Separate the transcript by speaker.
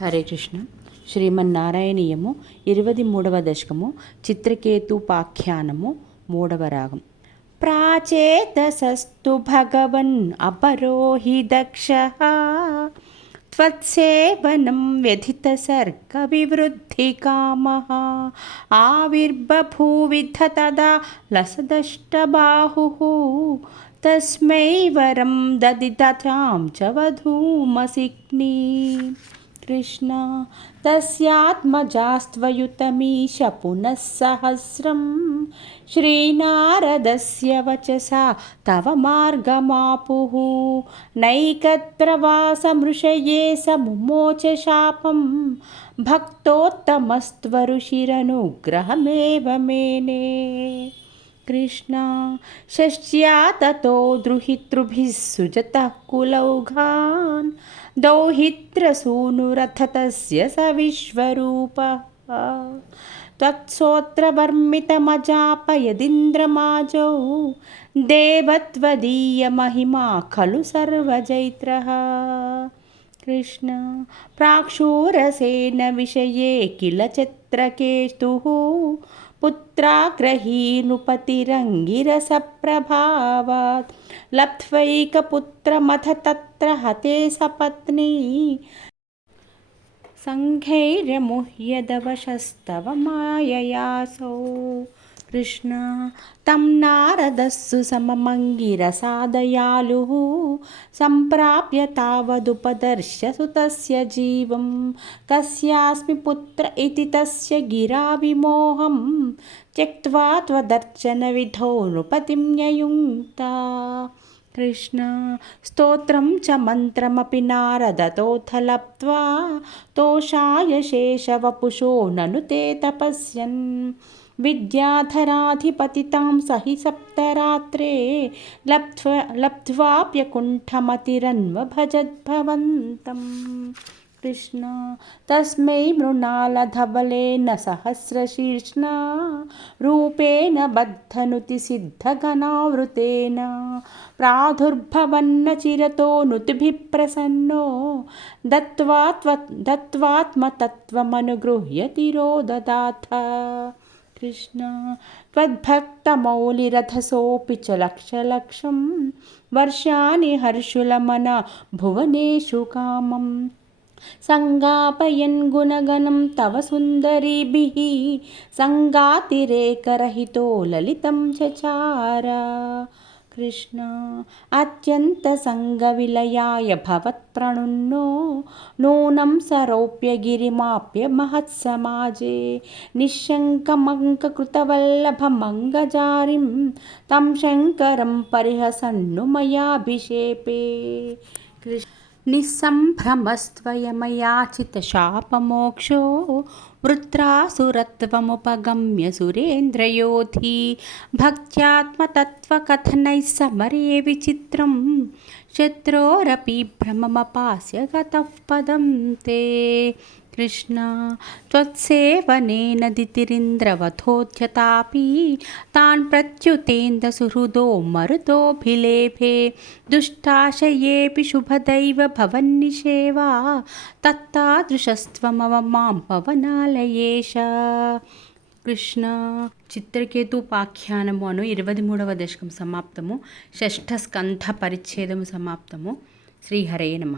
Speaker 1: హరే కృష్ణ శ్రీమన్నారాయణీయము ఇరవై మూడవ దశకము చిత్రకేతుపాఖ్యానము మూడవ రాగం ప్రాచేతసస్తు భగవన్ అపరోహి దక్ష त्वत्सेवनं व्यथितसर्गविवृद्धिकामः आविर्बभूविध तदा लसदष्टबाहुः तस्मै वरं ददिदतां च वधूमसिग्नी कृष्ण तस्यात्मजास्त्वयुतमीश पुनः सहस्रं श्रीनारदस्य वचसा तव मार्गमापुः नैकत्प्रवासमृषये स मुमोच शापं भक्तोत्तमस्त्वरुषिरनुग्रहमेव मेने कृष्ण षष्ट्या ततो द्रुहितृभिः सुजतः कुलौघान् दौहित्रसूनुरथ तस्य स विश्वरूपः त्वत्सोत्रवर्मितमजापयदिन्द्रमाजौ देवत्वदीयमहिमा खलु सर्वजैत्रः कृष्ण प्राक्षूरसेन विषये किल चित्रकेतुः पुत्राग्रहीनुपतिरङ्गिरसप्रभावात् लब्ध्वैकपुत्रमथ तत्र हते सपत्नी सङ्घैर्यमुह्यदवशस्तव माययासौ ಕೃಷ್ಣ ತಂ ನಾರದಸ್ಸು ಸಮಮಂಗಿರಸಾದಯಾಲು ಸಂಪ್ರಾಪ್ಯ ತಾವದುಪದರ್ಶ್ಯ ಸುತಸ್ಯ ಜೀವಂ ಕಸ್ಯಾಸ್ಮಿ ಪುತ್ರ ಇತಿ ತಸ್ಯ ಗಿರಾ ವಿಮೋಹಂ ತ್ಯಕ್ವಾ ತ್ವದರ್ಚನವಿಧೋ ನೃಪತಿಂ ಯಯುಂಕ್ತ కృష్ణ స్తోత్రం చ మంత్రమపి నారదతోథ లబ్ధ్వా తోషాయ శేషవపుషో నను తే తపస్యన్ विद्याधराधिपतितां सहि सप्तरात्रे लब्ध्वा लब्ध्वाप्यकुण्ठमतिरन्वभजद्भवन्तम् कृष्ण तस्मै मृणालधवलेन सहस्रशीर्ष्णा रूपेण बद्धनुतिसिद्धघनावृतेन प्रादुर्भवन्न चिरतो नुतिभिः प्रसन्नो दत्त्वा त्व दत्त्वात्मतत्त्वमनुगृह्य तिरोददाथ कृष्ण त्वद्भक्तमौलिरथसोऽपि च लक्षलक्षं वर्षाणि हर्षुलमन भुवनेषु कामम् सङ्गापयन् गुणगणं तव सुन्दरीभिः सङ्गातिरेकरहितो ललितं కృష్ణ. అత్యంత సంగ విలయాయ భవత్ప్రణున్నో నూనం సరౌప్యగిరిమాప్య మహత్సమాజే. నిశంకమంకృతవల్లభమంగజారిం తం శంకరం పరిహసన్ను మయాభిషేపే. కృష్ణ. निःसम्भ्रमस्त्वयमयाचितशापमोक्षो वृत्रासुरत्वमुपगम्य सुरेन्द्रयोधी भक्त्यात्मतत्त्वकथनैः समरे विचित्रं శత్రోరపి భ్రమమపాస్య గతపదం తే కృష్ణ త్వత్సేవనేన దితిరింద్రవధోధ్యతాపి తాన్ ప్రత్యుతేంద్ర సుహృదో మరుతోభిలేభే. దుష్టాశయేపి శుభదైవ భవన్నిషేవా తత్తాదృశస్త్వమవ మాం పవనాలయేష. కృష్ణ చిత్రకేతుపాఖ్యానము అను ఇరవై మూడవ దశకం సమాప్తము. షష్ఠ స్కంధ పరిచ్ఛేదము సమాప్తము. శ్రీహరే నమ.